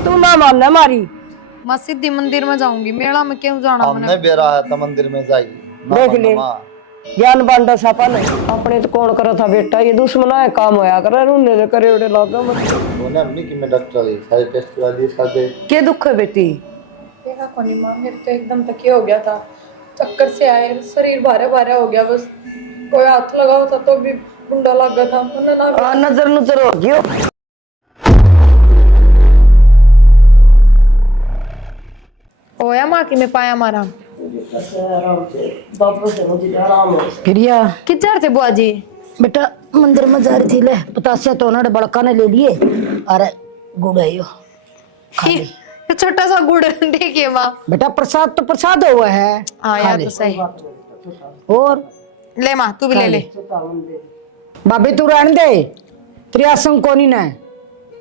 तू ना मानना हमारी। मस्जिद मंदिर में जाऊंगी, मेला में क्यों जाना? हमने बेरा है तो मंदिर में जाएगी देख ले ज्ञान बांटा सापा ने अपने तो कौन करा था बेटा, ये दुश्मना है काम होया करे रूने करे उड़े लागा मत बोला नहीं कि मैं डॉक्टर है सारे टेस्ट करा दिए सारे। क्या दुख है बेटी? देखा कोनी माँ, मेरे तो एकदम तक हो गया था, चक्कर से आए, शरीर भारे भारे हो गया, बस कोई हाथ लगा होता तो भी गुंडा लग गया था। ना नजर नजर हो गयो। होया माँ की मैं पाया मारा क्रिया किधर थे बुआ जी? बेटा मंदिर में जा रही थी, ले बतासे तो उन्होंने बड़का ने ले लिए। अरे गुड़ है यो ये छोटा सा गुड़ देखिए माँ। बेटा प्रसाद तो प्रसाद हुआ है। हाँ यार तो सही। और ले माँ तू भी ले ले। भाभी तू रहने दे, त्रियासंग कोनी ना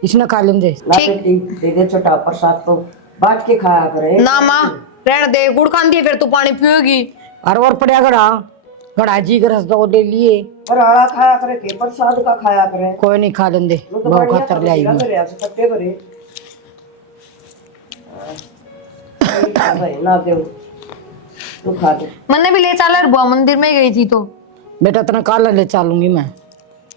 इसने खा लेंगे। ठीक छोटा प्रसाद तो बांट के खाया करे ना माँ, रहने दे, गुड़ खान दिए फिर तू पानी पियोगी। अरे और पड़िया गड़ा गड़ा जी रस दो ले लिए पर आड़ा खाया करे के प्रसाद का खाया करे। कोई नहीं खा लेंगे, बहुत खातर ले आई ना दे तू खा दे। मैंने भी ले चला बुआ, मंदिर में गई थी तो। बेटा तेना काल ले चलूंगी मैं।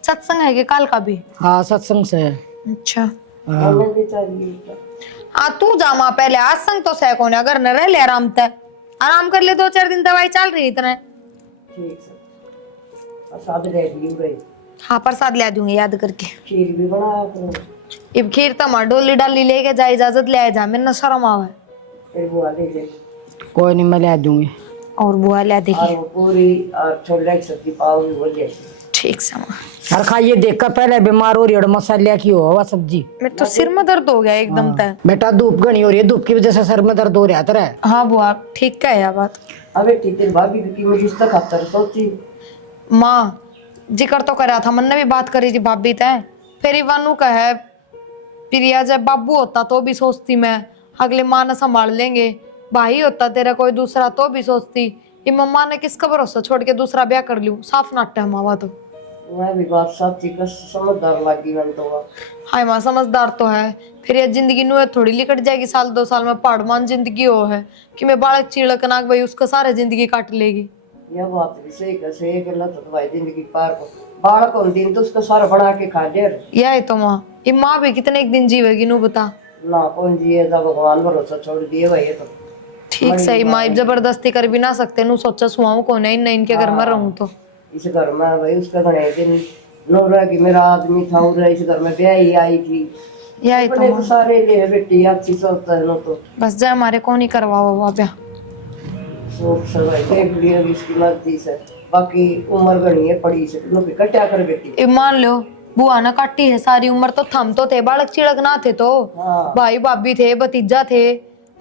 सत्संग है कि काल का भी? हाँ सत्संग से। अच्छा चाहिए हाँ तू जा माँ पहले, आज संग तो सह कौन, अगर न रह ले आराम तक आराम कर ले, 2-4 दिन दवाई चल रही इतने। ठीक है प्रसाद ले लियो गई। हाँ प्रसाद ले दूंगी याद करके। खीर भी बनाया करो। इब खीर तो माँ डोली डाली लेके जा, इजाजत ले जा, मेरे ना शर्म आवे। फिर बुआ ले ले। कोई नहीं मैं ले दूंगी। और बुआ ले देगी। और वो पूरी और छोले की सब्जी पाओगी वो ले। ठीक से माँ। अरे खाइए देख कर पहले बीमार हो रही है, मसाले की हो सब्जी। मेरे तो सिर में दर्द हो गया एकदम तक। बेटा धूप घनी हो रही है, धूप की वजह से सर में दर्द हो रहा है। हाँ बुआ ठीक का है बात। अबे टीचर भाभी की मुझे इसका खातर सोची माँ जिक्र तो करा था, मैंने भी बात करी थी भाभी तय, फिर इवानू का है प्रिया, जब बाबू होता तो भी सोचती मैं अगले माँ ने संभाल लेंगे, भाई होता तेरा कोई दूसरा तो भी सोचती, ये मम्मा ने किसका भरोसा छोड़ के दूसरा ब्याह कर लूं, साफ नाट्य हमारा तो। मैं भी बात सब चीज समझदार लगी मन तो। हाय माँ समझदार तो है, फिर ये जिंदगी नु थोड़ी लिकट जाएगी, 1-2 साल में पहाड़मान जिंदगी हो है कि मैं बालक चिड़क नाक भाई उसका सारा जिंदगी काट लेगी। यह बात भी सही कैसे एक गलत तो भाई जिंदगी पार को बालक को दिन तो उसका सारा बना के खा दे। यह तो माँ, ये माँ भी कितने एक दिन जीवेगी नू बता। ना कौन जिए भगवान भरोसा छोड़ दिए भाई ये तो। ठीक सही माँ, जबरदस्ती कर भी ना सकते नु, सोचा सुहाऊ को नहीं नहीं इनके घर में रहूं तो। इस घर में भाई उसका घने दिन नौरा की मेरा आदमी था उधर इस घर में ब्याह ही आई थी। यही तो सारे लिए बेटी अच्छी सोचता है ना तो बस जाए हमारे को नहीं करवा ब्याह। सोच सब भाई देख लिया इसकी मर्जी से, बाकी उम्र घनी है पड़ी से लोग कट्या कर बेटी। मान लो बुआ ने काटी है सारी उम्र, तो थम तो थे, बालक चिड़क ना थे तो। हाँ। भाई भाभी थे, भतीजा थे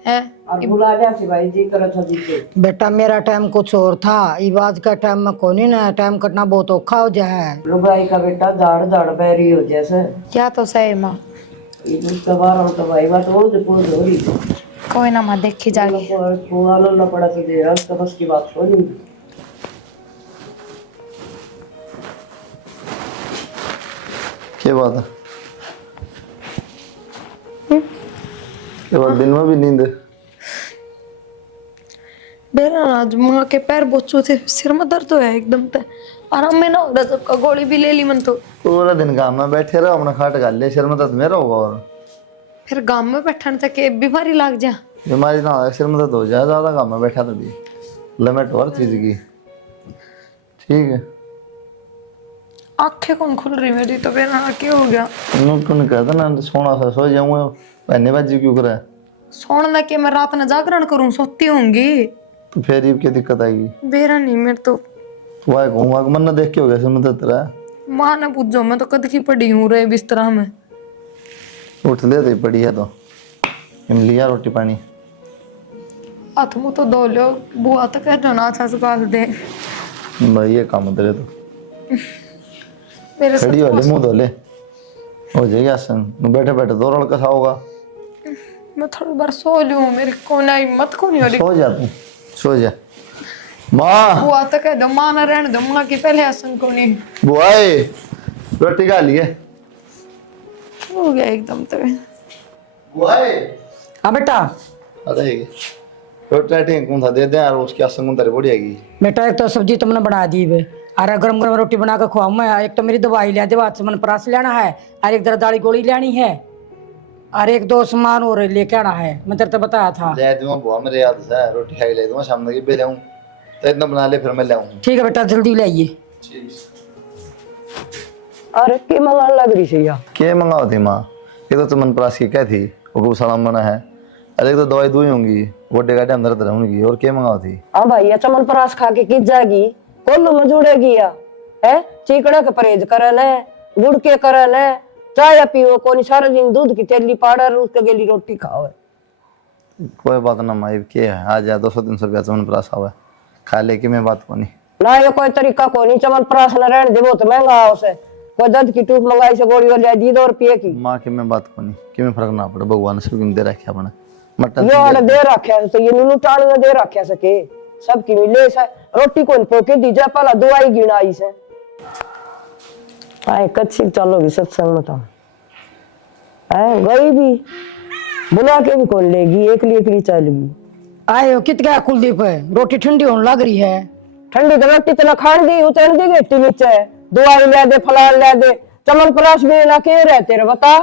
हैं। और बुला लिया थी भाई जी करा था जी बेटा मेरा टाइम कुछ और था, इवाज का टाइम में कोनी ना, टाइम कटना बहुत औखा हो जाए। लुगाई का बेटा दाड़ दाड़ बैरी हो जैसे क्या तो सही माँ, उसका बार तो भाई बात वो जो पूछ हो रही कोई ना माँ देखी जाएगी। ना पड़ा तुझे उसका बस की बात हो नहीं। क्या बात है? क्या बात, दिन में भी नींद है? मेरा आज माँ के पैर बहुत चूथे, सिर में दर्द है एकदम तक, आराम में ना हो रहा, सबका गोली भी ले ली मन तो। पूरा दिन काम में बैठे रहो, अपना खाट गाल ले, सिर में दर्द मेरा होगा और फिर गांव में बैठने तक बीमारी लग जा। बीमारी ना हो, सिर में दर्द हो जाए ज्यादा, काम में बैठा तो भी लिमिट हर चीज की। ठीक है आंखें कौन खुल रही मेरी तो, फिर क्या हो गया? तुमने कहता ना सोना सा सो जाऊंगा, पहने बाजी क्यों करे? सोना के मैं रात में जागरण करूं, सोती होंगी तो फिर ये क्या दिक्कत आएगी? बेरा नहीं मेरे तो। वाह कहूँगा मन ना देख के हो गया, सिर में दर्द तेरा? माँ ने पूछो, मैं तो कद की पड़ी हूँ रे बिस्तरा में। उठ ले दे पड़ी है तो लिया रोटी पानी। हाथ मुँह तो धो लो, बुआ तो कहना ना अच्छा से दे भाई ये काम तेरे तो मेरे खड़ी हो ले, मुंह धो ले, हो जाएगी आसन। बैठे बैठे दो रड़ कसा होगा। मैं थोड़ी बार सो लूं, मेरे को ना हिम्मत को नहीं हो रही। सो जा तू, सो जा। माँ बुआ तो कह दो, माँ ना रहने दो, माँ की पहले आसन को नहीं। बुआए रोटी खा लिए? हो गया एकदम तो। वाई हाँ बेटा। अरे रोटी ठीक कौन था दे दे यार उसकी असंग तेरे बढ़िया की बेटा एक तो सब्जी तुमने बना दी है, अरे गरम गरम रोटी बना कर खुआ मैं। एक तो मेरी दवाई ले दे, मन परास लेना है, और एक दर्द वाली गोली लेनी है, और एक दो सामान और लेके आना है। मैं तेरे तो बताया था। ले दूंगा बुआ मेरे याद से रोटी खाई ले दूंगा शाम तक भी ले आऊं तो इतना बना ले फिर मैं ले आऊं। ठीक है बेटा, जल्दी ले आइए। अरे की मंगा लग रही है यार। क्या मंगाओ थी माँ? ये तो तुमन परास की क्या थी वो सलाम बना है। अरे एक तो दवाई दूई होंगी गोड्डे गाड्डे अंदर रहूंगी और क्या मंगाओ थी? हाँ भाई ये चमन परास खा के किस जाएगी, कोल्लू में जुड़ेगी या है। चीकड़ा के परहेज करन है, गुड़ के करन है, चाय पीओ कोनी सारा दिन दूध की तेली पाउडर उसके गेली रोटी खाओ। कोई बात ना माँ क्या है आज 200-300 रुपया चमन परास आवे खा ले कि मैं बात को नहीं ना ये कोई तरीका को नहीं चमन परास न रहने दे, बहुत महंगा है उसे। कोई दर्द की टूप मंगाई से गोली वाली दी 2 रुपये की। माँ की मैं बात को नहीं कि मैं फर्क ना पड़े भगवान से भी दे रखे अपने मटन ये वाले दे रखे तो ये नुनु टाण में दे रखे सके सबकी मिले से रोटी को पोके दी जा पहला दवाई गिनाई से। आए कच्ची चलोगी सत्संग में तो है गई भी बुला के भी कौन लेगी, एकली चलेगी। आए हो कित गया कुलदीप है, रोटी ठंडी होने लग रही है। ठंडी तो रोटी तो खान दी उतर दी गेटी नीचे, दवाई ले दे फलान ले दे, चमन परास भी ना के रहते रे बता।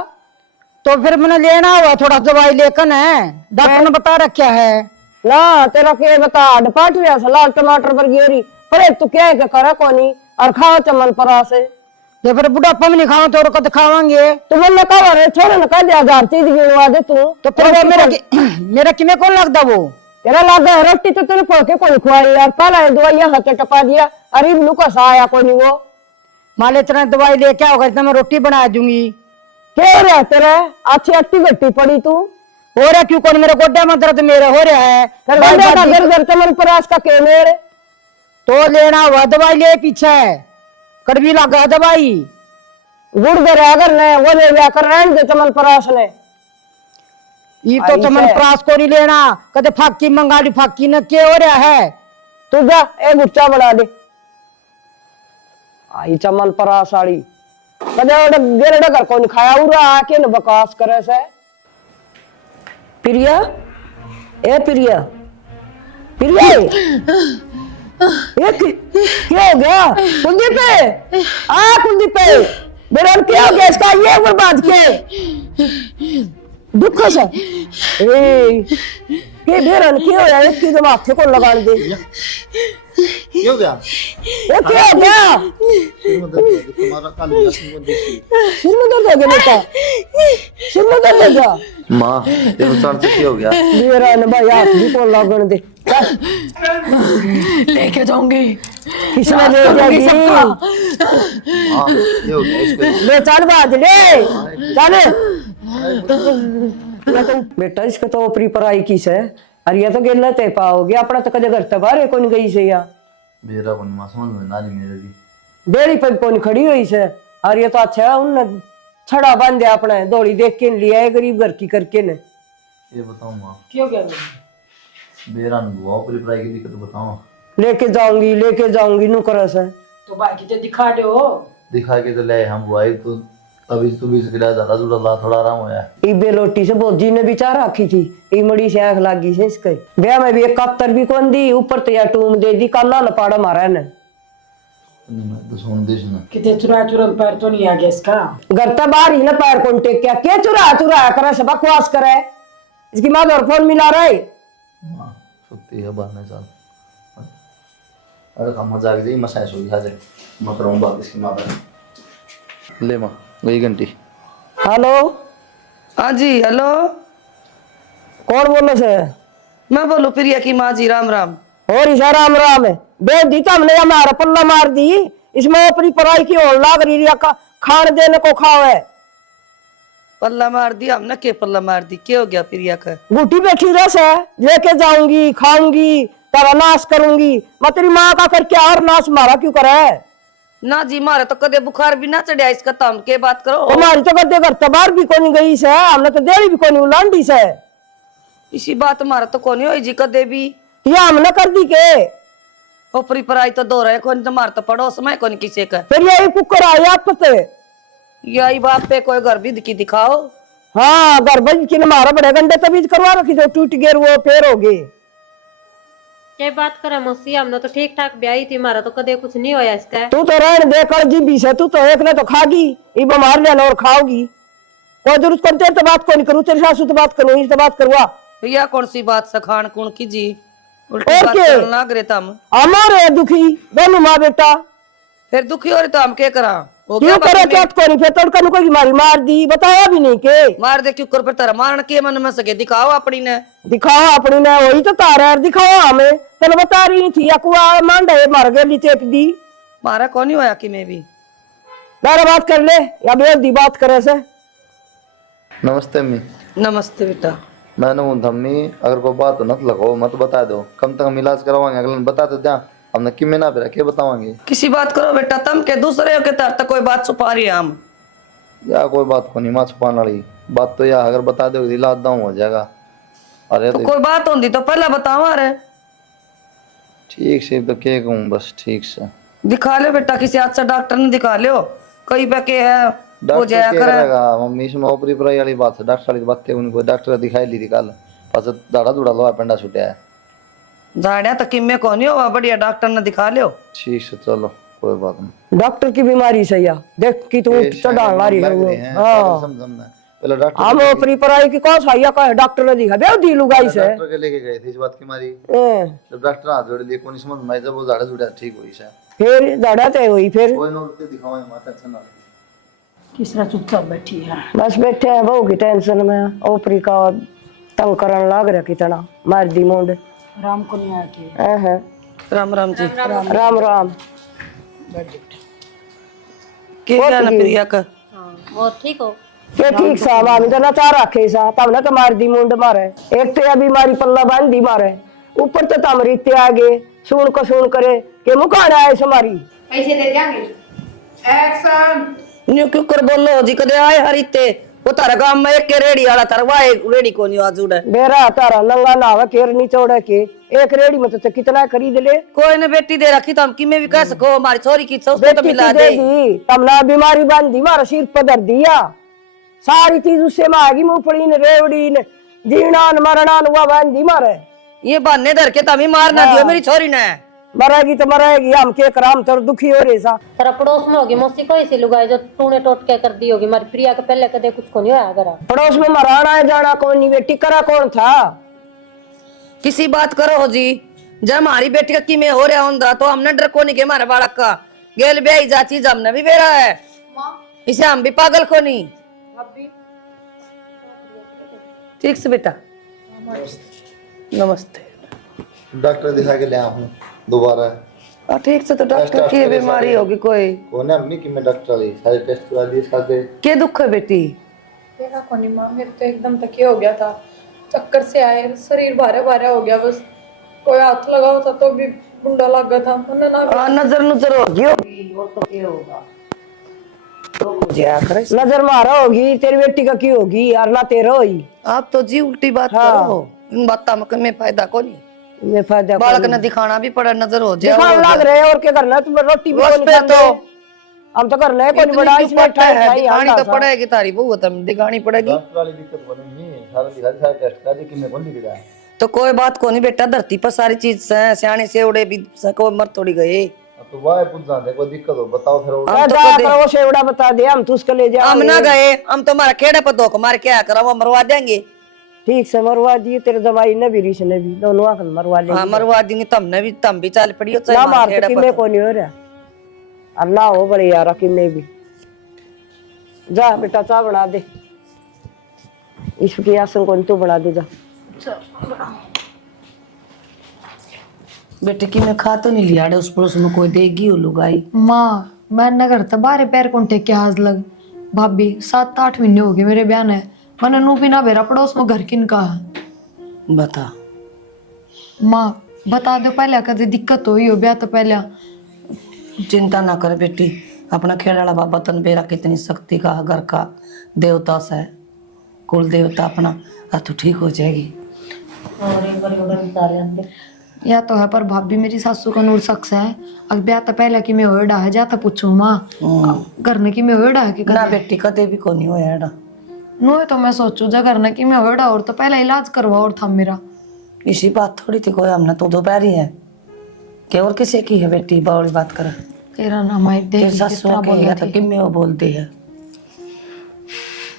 तो फिर मैंने लेना हुआ थोड़ा दवाई लेकर है, डॉक्टर ने बता रखा है ना तेरा के बता डपाट रहा सलाद टमाटर पर गेरी पर तू क्या है करा कोनी और खाओ चमन परास है। जब फिर बुढ़ापा में नहीं खाओ तो और कद खावांगे। तू बोलना कहा रे छोड़ ना कह दे 1000 चीज गिनवा दे तू तो फिर वो मेरा किमें कौन लगता वो तेरा लागा है रोटी तो तेरे पोके कोई खुआई यार, पहला दवाइयां हाथ टपा दिया अरे इब्लू का साया कोनी वो मान ले इतना दवाई लेके आओगे इतना मैं रोटी बना दूंगी। क्या हो रहा तेरा अच्छी अट्टी गट्टी पड़ी तू हो रहा क्यों कौन, मेरे गोड्डे में दर्द मेरे हो रहा है। घर चमन परास का के मेरे तो लेना हुआ दवाई ले पीछे कड़वी लगा दवाई गुड़ दे अगर ने वो ले लिया कर रहने दे चमन परास ने। ये तो चमन परास को नहीं लेना, कदे फाकी मंगा ली फाकी न क्या हो रहा है। तू जा एक गुच्चा बना दे आई चमन परास वाली कदे गेरड़ा घर को नहीं खाया उरा आके न बकवास करे से। प्रिया ए प्रिया प्रिया ये क्या हो गया कुलदीप पे कुलदीप पे बेरन क्या हो गया इसका ये बर्बाद के दुख से ए के बेरन क्या हो गया इसकी जो माथे को लगा दे क्यों गया ये क्या हो गया तुम्हारा काल सिर में दर्द हो गया बेटा सिर में दर्द हो गया माँ ये नुकसान से क्या हो गया? बेरन भाई हाथ भी को लगन दे लेके जाऊंगी किसने ले जाएगी हाँ ये हो गया इसको ले चल बाज ले चल बेटा इसका तो ऊपरी पराई किस है अरे ये तो गेला ते पाओगे अपना तो कदे घर से बाहर कौन गई से या मेरा कौन माँ समझ में ना नहीं मेरे भी डेरी पर कौन खड़ी हुई से और ये तो अच्छा है उनने छड़ा बांध दिया अपना दौड़ी देख के लिया है गरीब घर की करके ने। ये बताऊँ माँ क्यों क्या मेरा बुआ ऊपरी पढ़ाई की दिक्कत बताओ लेके जाऊंगी नु करस है तो बाकी तो दिखा दो दिखा के तो ले हम बुआई तो तभी तो 20 किलो ज्यादा जुड़ा ला थोड़ा आराम होया ई बेलोटी से बोजी ने विचार रखी थी ई मड़ी से आंख लागी से इसके ब्याह में भी एक कप्तर भी कौन दी ऊपर तो या टूम दे दी काला न पाड़ा मारा ने तो सुन देश ना कितने तुरंत पैर तो नहीं आ गया इसका घर तो बाहर ही ना पैर कौन टेक क्या चुरा करे सब बकवास करे इसकी माँ और फोन मिला रहे माँ सुत्ती है बाहर चल अरे काम मजा आ गई मसाज हो गई हाजिर मैं करूँ बात इसकी माँ पर ले माँ गई घंटी हेलो हाँ जी हेलो कौन बोलो से मैं बोलू प्रिया की माँ जी राम राम और ईशा राम राम है दे दी तो हमने हमारा पल्ला मार दी इसमें अपनी पढ़ाई की और लाग रही खान देने को खाओ है पल्ला मार दिया हमने के पल्ला मार दी क्या हो गया प्रिया का गुटी बैठी रस है लेके जाऊंगी खाऊंगी तेरा नाश करूंगी मैं तेरी माँ का करके और नाश मारा क्यों करे ना जी मारा तो कदे बुखार भी ना चढ़िया इसका तो हम के बात करो हमारी तो कदे घर तबार भी कोनी गई से हमने तो देरी भी कोनी उलांडी से इसी बात मारा तो कौन हो जी कदे भी ये हमने कर दी के ऊपरी पराई तो दो रहे कौन तो मार तो पड़ोस में कौन किसी का फिर यही कुकर आई आप पे यही बात पे कोई घर भी दिखाओ हाँ गर्भज की मारा बड़े गंडे तभी करवा रखी जो टूट गए वो फिर हो गए। क्या बात करे मौसी, हमने तो ठीक ठाक ब्याही थी, हमारा तो कदे कुछ नहीं होया इसका। तू तो रहने दे कर जी बीस है, तू तो एक ने तो खागी ये बीमार लेना और खाओगी। कोई जरूरत कौन तेरे तो बात को नहीं करूँ, तेरी सासू तो बात करूँ, तो बात करवा। भैया कौन सी बात सखान कौन की जी, उल्टी और बात क्या? करने लग रहे तम। हमारे दुखी दोनों माँ बेटा फिर दुखी हो रहे तो हम क्या करा, हो क्यों गया करे बाकी क्या को नहीं, फिर तड़का नु कोई मारी मार दी बताया भी नहीं के मार दे क्यों कर, पर तेरा मारन के मन में सके दिखाओ अपनी ने। दिखाओ अपनी ने, वही तो तारा है, दिखाओ हमें। चलो बता रही थी अकुआ मांडे मर गए चेप दी। मारा कौन नहीं होया कि मैं भी दारा बात कर ले या बेर दी बात करे से। नमस्ते अम्मी। नमस्ते बेटा। मैंने हूँ धम्मी, अगर कोई बात हो मत लगाओ, मत बता दो, कम तक हम इलाज करवाएंगे, अगले ने बता दो क्या हमने कि में ना फिर क्या बतावाएंगे। किसी बात करो बेटा, तम के दूसरे के तर तक कोई बात छुपा रही है हम। या कोई बात को नहीं माँ छुपाने वाली बात, तो या अगर बता दो इलाज दाऊं हो जाएगा। अरे तो कोई बात होती तो पहले बताओ। अरे ठीक से तो क्या कहूँ, बस ठीक से दिखा लो बेटा, किसी अच्छा डॉक्टर ने दिखा लो, कहीं पे के है हो डॉक्टर जाया क्या करे। करेगा मम्मी, इसमें ओपरी पराई वाली बात है, डॉक्टर वाली बात है उनको, डॉक्टर दिखाई ली थी कल, बस दाढ़ा दूढ़ा लो पेंडा छुटिया है। झाड़िया तो किम्मे को नहीं हो, बढ़िया डॉक्टर ने दिखा लो। ठीक से चलो कोई बात नहीं। डॉक्टर की बीमारी सही है, देख की तू चढ़ाने वाली है वो। हाँ पहले डॉक्टर हम ओपरी पराई की कौन सा या कहे डॉक्टर ने दिखा बे दी लुगाई से। डॉक्टर के लेके गए थे इस बात की मारी, जब डॉक्टर हाथ जोड़ लिए कौन समझ में आई, जब वो झाड़ा जुड़ा ठीक हुई से फिर दाड़ा ते हुई फिर कोई ना उल्टे दिखाओ माता टेंशन ना। किसरा चुपचाप बैठी है। बस बैठे हैं बहू की टेंशन में, ओपरी का तंग करन लाग रहा कितना मार दी मुंड। राम को नहीं आके है राम राम जी। राम राम। क्या कहना प्रिया का? वो ठीक हो? ये ठीक सा मामी तो ना चाह रखे सा तब ना तो मार दी मुंड मारे, एक तो अभी मारी पल्ला बांध दी मारे, ऊपर तो तम रीते आगे सुन करे के मुकाना है समारी। पैसे दे जाएंगे। एक्शन। न्यू क्यों कर बोलो जी, कदे आए हरीते वो तारा गांव में एक के रेडी वाला तरवा एक रेडी को नहीं आज उड़े बेरा तारा नंगा नावा केर नहीं चौड़े के एक रेडी में तो कितना खरीद ले। कोई ने बेटी दे रखी तो हम कि में भी कह सको, हमारी छोरी की तो उसको तो मिला दे। तब ना बीमारी बांध दी मारा सिर पर धर दिया, सारी चीज उससे मांगी, मूंगफली ने रेवड़ी ने जीना मरना हुआ बांध दी मारे। ये बहाने धर के तभी मारना दियो मेरी छोरी ने। मरेगी तो मरेगी, हम के कराम तो दुखी हो रहे सा। तेरा पड़ोस में होगी मौसी कोई सी लुगाई जो तूने टोट के कर दी होगी, हमारी प्रिया के पहले कदे कुछ को नहीं होया करा। पड़ोस में मराना है जाना कौन नहीं, बेटी करा कौन था। किसी बात करो हो जी, जब हमारी बेटी का किमे हो रहा होंदा तो हमने डर को नहीं के हमारे बालक का गेल ब्याही जाती हमने भी बेरा है, इसे हम भी पागल को नहीं। ठीक से बेटा नमस्ते। डॉक्टर दिखा के ले आया हूँ दोबारा। ठीक से तो डॉक्टर की बीमारी होगी कोई कोने अम्मी की मैं डॉक्टर आई सारे टेस्ट करा दिए सारे। क्या दुख है बेटी? मेरा कोनी माँ, मेरे तो एकदम तकिया हो गया था, चक्कर से आए, शरीर भारे भारे हो गया, बस कोई हाथ लगाओ था तो भी बुंडा लग गया था। मैंने ना नजर नजर होगी नजर मारा होगी, तेरी बेटी का की होगी यार ना तेरा होगी। आप तो जी उल्टी बात करो, इन बातों में फायदा को नहीं। ये फायदा बालक ने दिखाना भी पड़ा, नजर हो जाए दिखाने लग रहे और क्या करना, तुम रोटी भी नहीं खाते तो हम तो करना है कोई बड़ा इसमें दिखानी तो पड़ेगी तारी बहू, तुम दिखानी पड़ेगी। डॉक्टर वाली दिक्कत बनेगी, सारे दिखा सारे टेस्ट करा दिए कि मैं कौन दिख रहा है। तो कोई बात को नहीं बेटा, धरती पर सारी चीज है, सियाने से उड़े भी सको मर थोड़ी गए। तो वाह पूछ जाते कोई दिक्कत हो बताओ फिर वो सेवड़ा बता दे हम तो उसको ले जाओ। हम ना गए, हम तुम्हारा खेड़े पर धोख मार क्या करा, वो मरवा देंगे। ठीक से मरवा दिए, तेरे दवाई ने भी रीस ने भी दोनों आंख मरवा ले। हाँ मरवा देंगे, तुम भी चाल पड़ी हो ना मार कि मैं को नहीं हो रहा, अल्लाह हो बड़े यार कि मैं भी। जा बेटा चाय बना दे, इसकी आसन को तू बना दे जा। बेटे की मैं खा तो नहीं लिया उस पड़ोस में कोई देगी हो लुगाई। माँ मैंने घर तो बारे पैर कौन टेक के हाथ लग, भाभी 7-8 महीने हो गए मेरे बयान है, मैंने नू भी ना बेरा पड़ोस में घर किन का बता। माँ बता दो पहले कदे दिक्कत हुई हो ब्याह तो पहले। चिंता ना कर बेटी, अपना खेड़ा बाबा तन बेरा कितनी शक्ति का घर का देवता से, कुल देवता अपना, तू ठीक हो जाएगी। या तो है पर भाभी मेरी सासू का नूर शख्स है, अब ब्याह तो पहले कि मैं होड़ा है, जाता पूछू माँ घर ने कि मैं होड़ा है कि ना बेटी कदे भी को नहीं होया एड़ा, नो तो मैं सोचू जा करना कि मैं बड़ा और तो पहला इलाज करवा और था मेरा। इसी बात थोड़ी थी कोई हमने तो दोपहरी है कि और किसी की है बेटी बावली बात कर तेरा नाम आई देख तेरे किस सासू तरह के बोल है रहा तो थी। किम्मे वो बोलती है।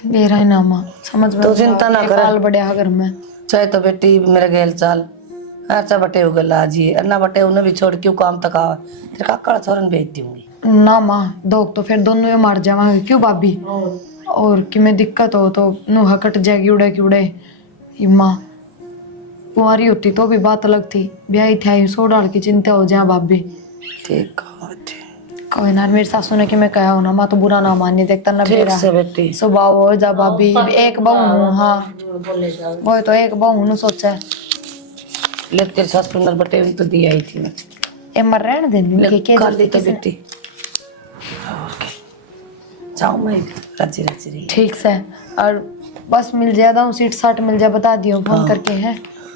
मेरा ही नाम समझ में तू चिंता ना कर। काल बढ़िया घर में चाहे तो बेटी मेरे गेल चाल अच्छा बटे उगल आज ही अन्ना बटे उन्हें भी छोड़ क्यों काम तक आवा तेरे काका छोरन भेज दूंगी ना माँ दोग तो फिर दोनों में मार जावांगे क्यों भाभी। और कि मैं दिक्कत हो तो नुहा कट जाएगी उड़े की उड़े। ये माँ कुंवारी होती तो भी बात अलग थी, ब्याही थी सो डाल की चिंता हो जाए भाभी। ठीक कोई ना मेरी सासू ने कि मैं कहा ना माँ तो बुरा ना मानी देखता ना ठीक बेरा से बेटी स्वभाव हो जा भाभी एक बहू हूँ। हाँ वो तो एक बहू हूँ सोचा ले तेरे सासू नर बटे भी तो दी आई थी मैं ए मर रहने देनी ले के कर दी तो बेटी जाओ मैं राजी राजी रही ठीक से। और बस मिल जाए सीट साट मिल जाए बता दियो फोन करके है।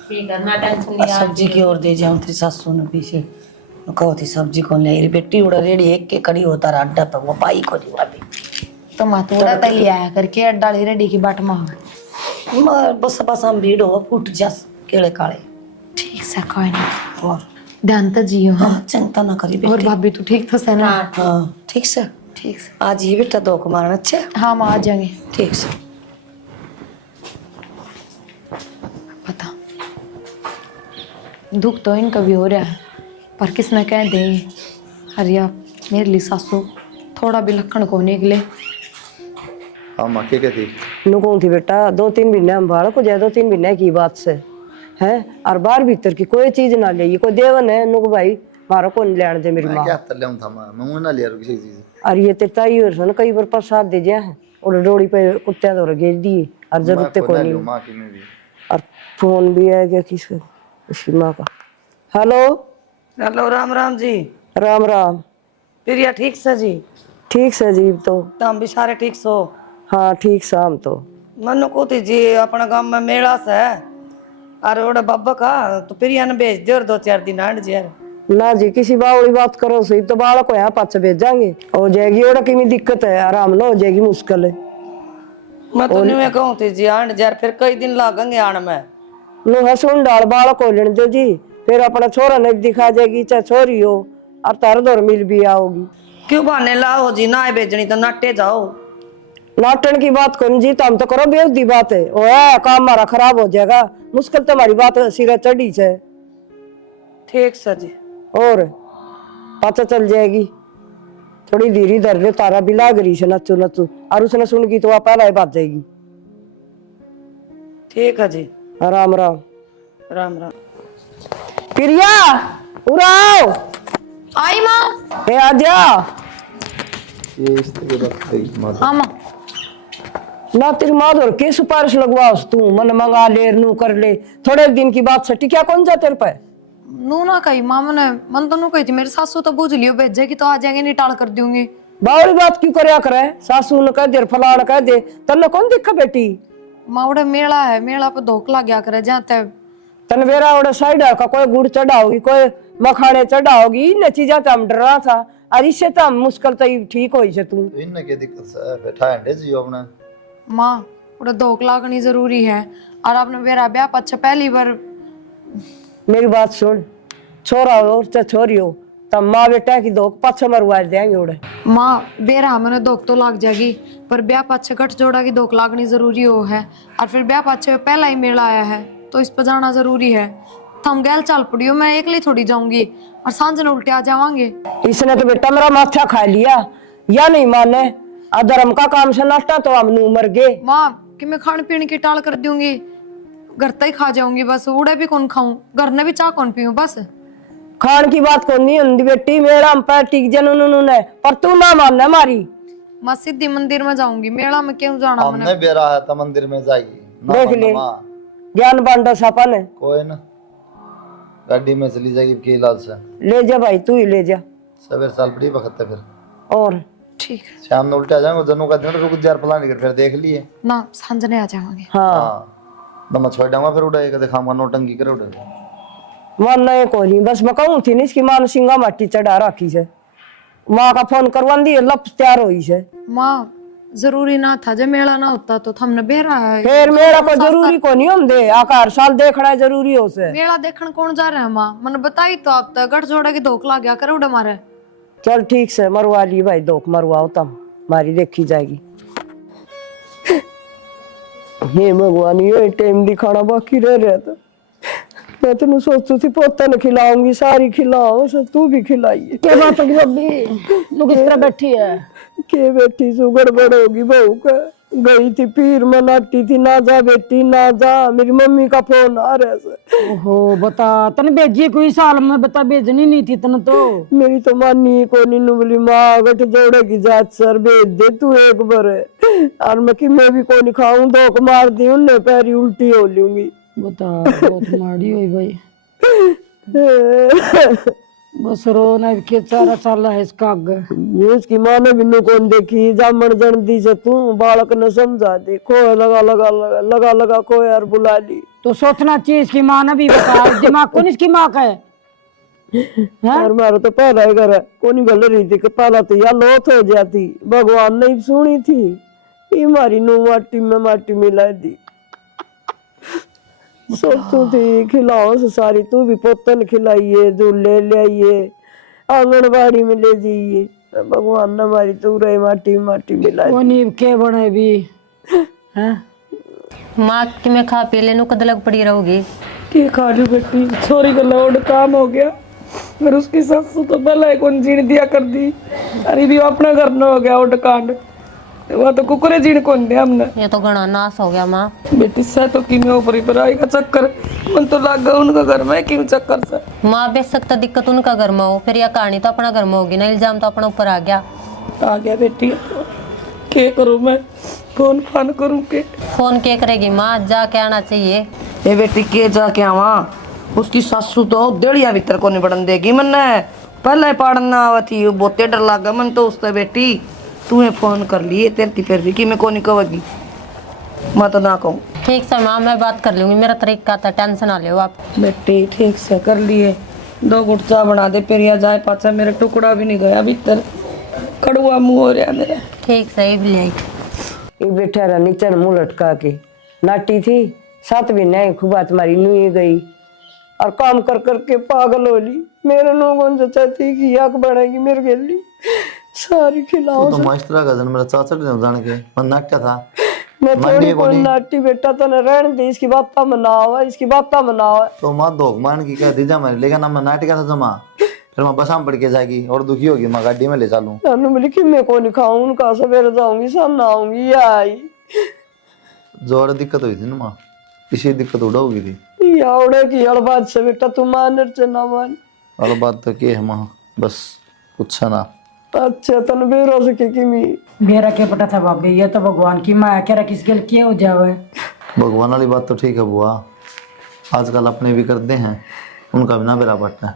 ठीक है ना टेंशन नहीं सब्जी की ओर दे जाऊं तेरी सासू ने पीछे कहो थी सब्जी कौन ले रही बेटी उड़ा रेडी एक के कड़ी होता रहा अड्डा पर वो पाई को दी भाभी तो मातूड़ा तली आया करके अड्डा रेडी की बाट मांग। मार बस बस हम भीड़ हो फूट जा केले काले ठीक से कोई नहीं और ध्यान तो जियो। हाँ हाँ चिंता ना करी और बेटी भाभी तू ठीक था ना। हाँ ठीक से ठीक से आज ये बेटा दो को मारना अच्छे हाँ माँ आ जाएंगे। ठीक से पता दुख तो इनका भी हो रहा है पर किसने कह दे हरिया मेरे लिए सासू थोड़ा भी लखन को निकले। हाँ माँ क्या थी नुकून थी बेटा 2-3 महीने हम भाड़ को जाए 2-3 महीने की बात से है और बाहर भीतर की कोई चीज ना ले कोई देवन है नुक भाई मारो को लेने दे मेरी मैं माँ क्या हत्ता ले था मैं ना लिया किसी चीज और ये तेता ही और सन कई बार प्रसाद दे दिया है और डोड़ी पे कुत्ते तो घेर दिए और जरूरत को नहीं माँ की में भी और फोन भी है क्या किसका इसकी माँ का। Hello hello Ram Ram ji Ram Ram. प्रिया ठीक से जी ठीक से जी तो हम भी सारे ठीक सो हाँ ठीक शाम तो मनु को थी जी अपना गांव में मेला से अरे ओड़ा बाबा का तो प्रिया ने भेज दे और 2-4 दिन आंट जी यार ना जी किसी बावड़ी बात करो सही तो बालक को यहाँ पास भेजांगे हो जाएगी ओड़ा की दिक्कत है आराम ना हो जाएगी मुश्किल है। मैं तो नहीं कहूँ थी जी आंट यार फिर कई दिन लागेंगे आने में नो हसून डाल बालक हो लेने दो जी फिर अपना छोरा नहीं दिखा जाएगी चाहे छोरी हो और तार दौर मिल भी आओगी। क्यों बहाने लाओ जी ना भेजनी तो नाटे जाओ नाटन की बात करूँ जी तो हम तो करो बेवदी बात है ओ है काम हमारा खराब हो जाएगा मुश्किल तुम्हारी बात सिरा चढ़ी से ठीक सर जी और पता चल जाएगी थोड़ी धीरे धर ले तारा भी लाग रही से नचू नचू और उसने सुन की तो वह पहला ही बात जाएगी। ठीक है जी राम राम राम राम प्रिया उड़ाओ आई माँ हे आजा ये इस तरह की बात हाँ माँ ना तेरी माधुर के सिफारिश लगवाओ तू मन मंगा ले नू कर ले थोड़े दिन की बात सटी क्या कौन जा तेरे पे नू ना कही माँ मैंने मन तो नू कही थी मेरे सासू तो बूझ लियो भेजेगी तो आ जाएंगे नहीं टाल कर दूंगी। बावरी बात क्यों करया करे सासू ने कह दे फलाना कह दे तन्ने कौन दिक्कत बेटी माँ उड़े मेला है मेला पे धोख लग गया करे जाते तन वेरा उड़े साइड का कोई गुड़ चढ़ाओगी कोई मखाने चढ़ाओगी इन चीजा तो हम डरा था और इससे तो हम मुश्किल तो ठीक हो से तू तो इनने क्या दिक्कत है बैठा है जियो अपने माँ उड़े धोख लागनी जरूरी है और आपने मेरा ब्याह पच्छा पहली बार मेरी बात सुन छोरा हो चाहे छोरी हो तब माँ बेटा की धोख पाछे मरवा देंगे उड़े माँ बेरा मैंने धोख तो लाग जाएगी पर ब्याह पाछे गठ जोड़ा की धोख लागनी जरूरी हो है और फिर ब्याह पाछे पहला ही मेला आया है तो इस पर जाना जरूरी है। थम गैल चल पड़ी हो मैं एकली थोड़ी जाऊंगी और सांझ ने उल्टे आ जावांगे। इसने तो बेटा मेरा माथा खा लिया या नहीं माने अधर्म का काम से नष्टा तो हम नू मर गए। माँ कि मैं खाने पीने की टाल कर दूंगी घर तक ही खा जाऊंगी बस उड़े भी कौन खाऊं घर ने भी चाह कौन पीऊं बस खान की बात कौन नहीं होती बेटी मेरा हम पैर टिक जन उन्होंने पर तू ना मानना हमारी मैं सीधी मंदिर में जाऊंगी मेला में क्यों जाना हमने बेरा है तो मंदिर में जाएगी ना देख ले ज्ञान बांटा सपन है कोई ना गाड़ी में चली जाएगी के इलाज से ले जा भाई तू ही ले जा सवेर साल बड़ी वक्त है फिर ठीक और है शाम में उल्टे आ जाएंगे जनों का दिन रुक जार प्लान कर फिर देख लिए ना सांझ ने आ जावांगे। हाँ हाँ मैं छोड़ दूंगा फिर उड़े का दिखाऊंगा नोटंकी करे उड़े मानना है कोई नहीं बस मैं कहूँ थी नहीं इसकी माँ ने सिंगा माटी चढ़ा रखी से माँ का फोन करवा दी लप तैयार हुई से माँ जरूरी ना था, जब मेला ना होता तो हमने बेरा है। फिर मेरा को जरूरी को नहीं होंगे आकार साल देखना है जरूरी हो से। मेला देखने कौन जा रहे हैं माँ, मैंने बताई तो आप तक गठजोड़ा की धोख ला गया करे उड़े मारे। चल ठीक से मरवा ली भाई, धोख मरवाओ तम मारी देखी जाएगी। हे भगवान ये टाइम दिखाना बाकी रह रहा था। मैं तेन सोचू थी पोता ने खिलाऊंगी सारी खिलाओ सब तू भी खिलाइए। क्या बात होगी भाभी, तू किस तरह बैठी है? के बेटी सु गड़बड़ होगी बहू का, गई थी पीर मनाती थी ना जा बेटी ना जा, मेरी मम्मी का फोन आ रहा है। ओहो बता, तने भेजी कोई साल में बता, भेजनी नहीं थी तने तो। मेरी तो मानी को नीनू बोली माँ गठ जोड़े की जात सर भेज दे तू एक बार, और मैं कि मैं भी को नहीं खाऊं धोख मार दी उन्हें पैरी उल्टी हो लूंगी। बता बहुत माड़ी हुई भाई, बस रो ना के चारा चाला है इसका आगे। ये इसकी माँ ने बिन्नू कौन देखी जामन जन दी से तू बालक ने समझा दे खो लगा लगा लगा लगा लगा को यार बुला ली। तो सोचना चाहिए इसकी माँ ने भी, बता दिमाग कौन इसकी माँ का है? और मारो तो पहला ही घर कोनी गल रही थी कि पहला तो या लोथ हो जाती, भगवान ने सुनी थी ये मारी नु माटी में माटी मिला दी। सोचू थी खिलाओ से सारी तू भी पोतन खिलाइए झूले ले आइए आंगनबाड़ी में ले जाइए, भगवान ने मारी तू रही माटी माटी मिला दी। कोनी के बने भी हैं? माँ कि मैं खा पी लेनू कद लग पड़ी रहोगी। की खा लू बेटी, छोरी का लोड काम हो गया, फिर उसकी सासू तो पहले कौन जीण दिया कर दी, अरे भी अपना घर न हो गया ओड कांड, वह तो कुकुरे जीण कौन दिया हमने। ये तो घना नाश हो गया माँ। बेटी से तो कि मैं ऊपरी पर आई का चक्कर मन तो लग गया उनका घर में क्यों चक्कर से। माँ बेशक तो दिक्कत उनका घर में हो, फिर यह कहानी तो अपना घर में होगी ना, इल्जाम तो अपना ऊपर आ गया बेटी, क्या करूँ मैं, फोन फान करूँ के? फोन क्या करेगी माँ, जाके आना चाहिए। ये बेटी के जाके आवा, उसकी सासू तो देड़िया भीतर को नहीं बढ़न देगी मन्ने, पहले पढ़ना आवती बहुत डर लगा मन तो उससे। बेटी तूने फोन कर लिए तेरी फिर भी कि मैं को नहीं कहेगी, मैं तो ना कहूँ। ठीक से माँ मैं बात कर लूंगी, मेरा तरीका था, टेंशन ना लो आप। बेटी ठीक से कर लिए, 2 घुट चाय बना दे पिरिया जाए पाचा, मेरा टुकड़ा भी नहीं गया भीतर, कड़ुआ मुंह हो रहा मेरा। ठीक से ही ले आई। एक बेटा रहा नीचे मुंह लटका के नाटी थी 7 महीने खुबा तुम्हारी नुई गई और काम कर करके पागल हो ली। मेरे लोगों से चाहती कि याक बढ़ेगी मेरे गेली सारी खिलाओ तो मास्टर का जन मेरा चाचा ने जान के मन नाट्या था। मैं मांडी थोड़ी को कोई नहीं। नाटी बेटा तो न रहने दे, इसकी बात मनाओ इसकी बात मनाओ। तो माँ धोख मान की कह दीजा मेरे, लेकिन मैं नाटक था जमा, फिर मैं बसाम पड़ के जाएगी और दुखी होगी, मैं गाड़ी में ले चलूं। अनु बोली कि मैं को नहीं खाऊं, उनका सवेरे जाऊंगी शाम ना आऊंगी। ये आई जोर दिक्कत हुई थी ना माँ, इसी दिक्कत उड़ा होगी थी। यावड़े की हड़बाज से बेटा तू मान ना मान। और बात तो के है माँ, बस कुछ ना। अच्छा तन बेरो से की मी मेरा क्या पता था भाभी, ये तो भगवान की माँ कह रहा किस गल किया हो जावे। भगवान वाली बात तो ठीक है बुआ, आजकल अपने भी करते हैं, उनका भी ना बेरा पड़ता है।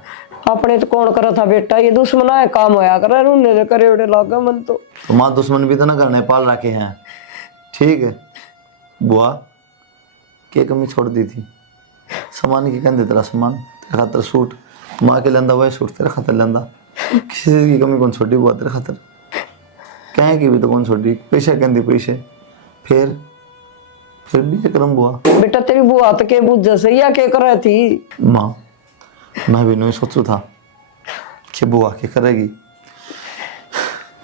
अपने तो कौन करा था बेटा, ये दुश्मना है काम होया करे उन्हें करे उड़े लागा मन तो माँ दुश्मन भी तो ना घर नेपाल रखे हैं। ठीक है बुआ, के कमी छोड़ दी थी, सामान की कहते तेरा सामान तेरे खातर सूट, माँ के लेंदा वही सूट तेरे खातर लेंदा, किसी चीज की कमी कौन छोड़ी बुआ तेरे खातर, कहें की भी तो कौन छोड़ी, पैसे कहती पैसे, फिर भी ये करम बुआ। बेटा तेरी बुआ तो के बुझ से या के करे थी। माँ मैं भी नहीं सोचू था कि बुआ के करेगी,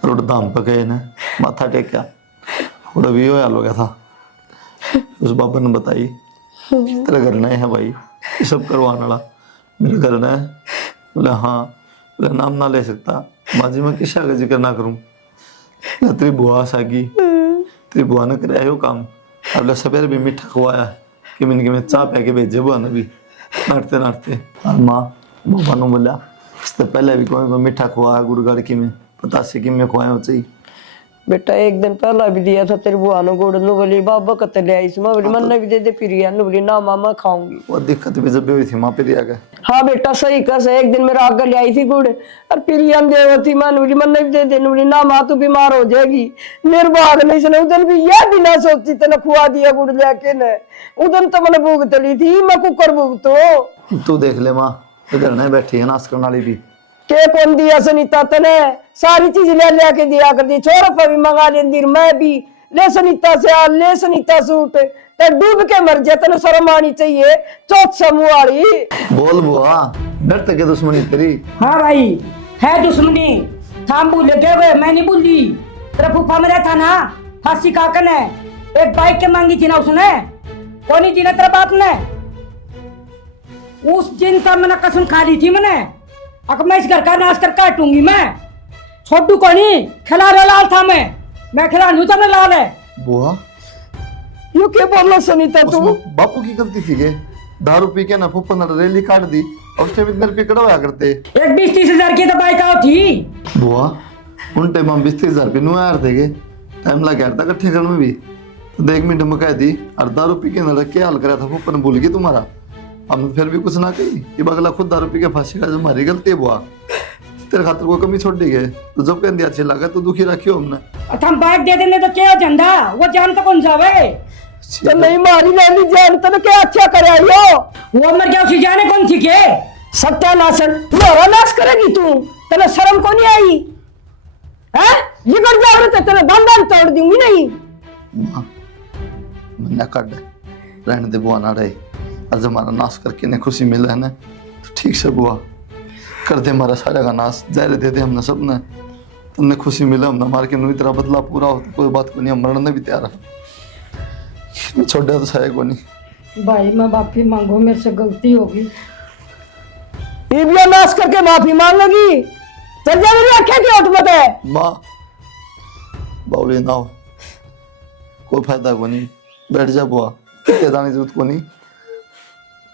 रोड दाम पे गए ना माथा टेका और अभी हो गया था। उस बाबा ने बताई तेरा घर नहीं है भाई ये सब करवाने वाला, मेरे घर ना है। बोले हाँ, बोले नाम ना ले सकता, बाजी में किस आगे जिक्र ना करूँ, तेरी बुआ सागी तेरी बुआ ने कराया हो काम। अब सवेरे भी मीठा खुआया कि मैंने चाह पै के भेजे बुआ ने भी नाटते नाटते। और माँ बुआ ने बोला इससे पहले भी कोई मीठा खुआया गुड़ गड़ की में बतासे कि मैं खुआया हो चाहिए। बेटा एक दिन पहला भी दिया था तेरी बुआ ने गुड़ नु बोली बाबा कत ले आई मैं बोली मन ने भी दे दे पिरिया नु बोली ना मामा खाऊंगी। वो दिक्कत भी जब भी हुई थी माँ पिरिया का। हाँ बेटा सही कस एक दिन मेरा आगे ले आई थी गुड़ और पिरिया दे थी मन बोली मन ने भी दे दे बोली ना माँ तू बीमार हो जाएगी। निर्भाग नहीं सुने उधर भी यह भी ना सोचती तेने खुआ दिया गुड़ लेके ने, उधर तो मैंने भूख तली थी मैं कुकर भूख तो तू देख ले माँ इधर नहीं बैठी है नाश करने वाली भी, के कौन दिया सुनीता तने सारी चीज ले ले के दिया कर दी छोरो पर भी मंगा लेंदी मैं भी ले सुनीता से आ ले सुनीता सूट ते डूब के मर जाए तने शर्म आनी चाहिए चौथ समूह वाली बोल बुआ डर तक है दुश्मनी तेरी। हाँ भाई है दुश्मनी थाम बोले थे वे मैं नहीं बोली तेरा फूफा मेरा था ना फांसी काकन है एक बाइक के मांगी थी ना उसने कौन थी ना तेरा बाप ने उस दिन का मैंने कसम खा ली थी मैंने अब मैं इस घर का नाश कर काटूंगी मैं छोटू कोनी खिला रहा लाल था मैं खिला नहीं था लाल है बुआ यू के बोलो सुनीता तू उसमें बापू की गलती थी के दारू पी के ना फूफा ने रैली काट दी और उसके भी पे कड़वाया करते। एक 20-30 हजार की तो बाइक आओ थी बुआ उन टाइम हम 20-30 हजार रुपये नु आयर थे के टाइम लग गया था इकट्ठे करने में भी तो देख मिनट मका दी और दारू पी के ना क्या हाल करा था फूफा ने भूल गई तुम्हारा हम फिर भी कुछ ना कही कि बगला खुद दारू पी के फांसी का हमारी गलती है बुआ तेरे खातर को कमी छोड़ दी गए तो जब कहते अच्छे लगा तो दुखी रखियो हमने अच्छा हम बाइक दे देने तो क्या झंडा वो जान तो कौन जावे तो नहीं मारी लेनी जान तने क्या अच्छा करे आयो वो मर गया उसी जाने कौन थी के सत्यानाशन तुम्हारा नाश करेगी तू तने शर्म को नहीं आई है ये कर जाओ तो तने बंधन तोड़ दूंगी नहीं मन्ना काट रहने दे बुआ ना रहे आज हमारा नाश करके ने खुशी मिला है ना तो ठीक से बुआ कर दे हमारा सारा का नाश जाहिर दे दे हमने सब ने तुमने खुशी मिला हमने मार के तेरा बदला पूरा हो तो कोई बात को नहीं हम मरने भी तैयार है छोड़ दिया तो सही को नहीं। भाई मैं माफी मांगू मेरे से गलती होगी ये भी नाश करके माफी मांगेगी चल जा मेरी आंखें की उठ मत है माँ बाउली ना हो कोई फायदा को नहीं बैठ जा बुआ जाने की जरूरत को नहीं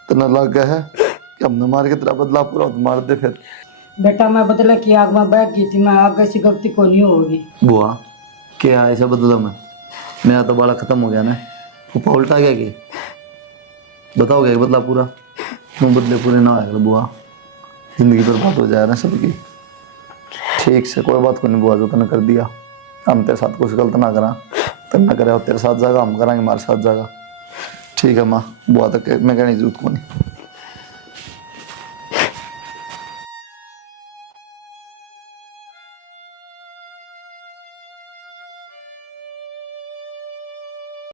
तना लग गया है कि हमने मार के तेरा बदला पूरा हो तो मार दे फिर। बेटा मैं बदला की आग में बैठ गई थी मैं आग ऐसी गलती को नहीं होगी बुआ क्या ऐसा बदला में मेरा तो बड़ा खत्म हो गया ना फूफा उल्टा गया कि बताओ क्या बदला पूरा तुम बदले पूरे ना आएगा बुआ जिंदगी बर्बाद हो जाए ना सबकी। ठीक से कोई बात को नहीं बुआ जो तूने कर दिया हम तेरे साथ कुछ गलत ना करा तब ना करे तेरे साथ जागा हम कराएंगे हमारे साथ जागा ठीक है माँ बुआ तक मैं कहने की जरूरत को नहीं।